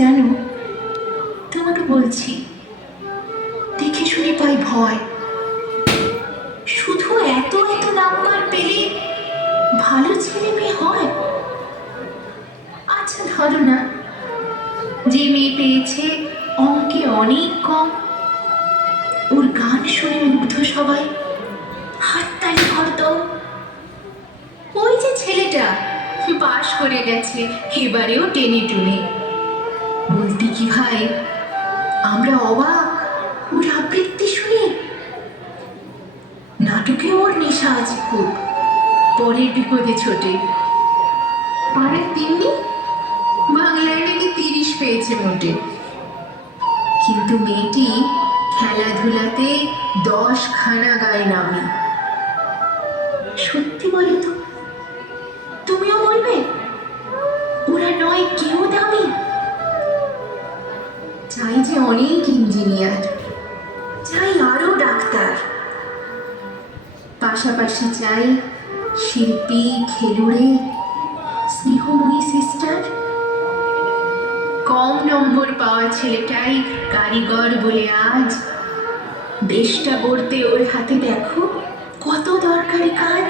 জানো, তোমাকে বলছি, দেখে শুনে পাই ভয়। শুধু এত এত নাম্বার পেলে ভালো ছেলে মেয়ে হয়? আচ্ছা ধরো না, যে মেয়ে পেয়েছে অঙ্কে অনেক কম। ওর গান শুনে মুগ্ধ সবাই, হাততালি করতো ওই যে ছেলেটা পাশ করে গেছে, এবারেও টেনে টুনে। ভাই? আমরা অবাক ওর আবৃত্তি শুনে। নাটকে ওর নেশা আছে খুব। পরের বিপদে ছোটে। পাড়ার তিন্নি? বাংলায় নাকি তিরিশ পেয়েছে মোটে। কিন্তু মেয়েটি খেলাধুলাতে দশ খানা গায়ে নামে। সত্যি বলো তো, তুমিও বলবে? ওরা নয়, কেউ দামি? চাই যে অনেক ইঞ্জিনিয়ার। চাই আরও ডাক্তার। পাশাপাশি চাই শিল্পী, খেলুড়ে, স্নেহময়ী সিস্টার। কম নম্বর পাওয়া ছেলেটাই কারিগর বলে আজ দেশটা গড়তে ওর হাতে দেখো কত দরকারি কাজ।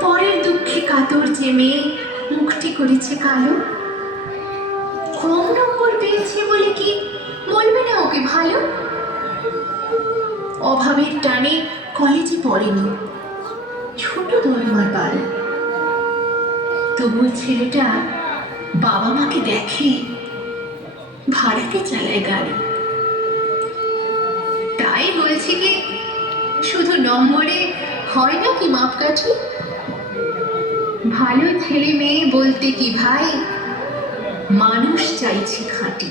পরের দুঃখে কাতর যে মেয়ে মুখটি করেছে কালো। পেয়েছে বলে কি? বলবে না ওকে ভালো? অভাবের টানে কলেজে পড়েনি। ছোট দরমার বাড়ি। তবু ছেলেটা বাবা মাকে দেখে ভাড়াতে চালায় গাড়ি। তাই বলছি কি, শুধু নম্বরে হয় না কি মাপকাঠি? ভালো ছেলে মেয়ে বলতে কি ভাই মানুষ চাইছে খাঁটি।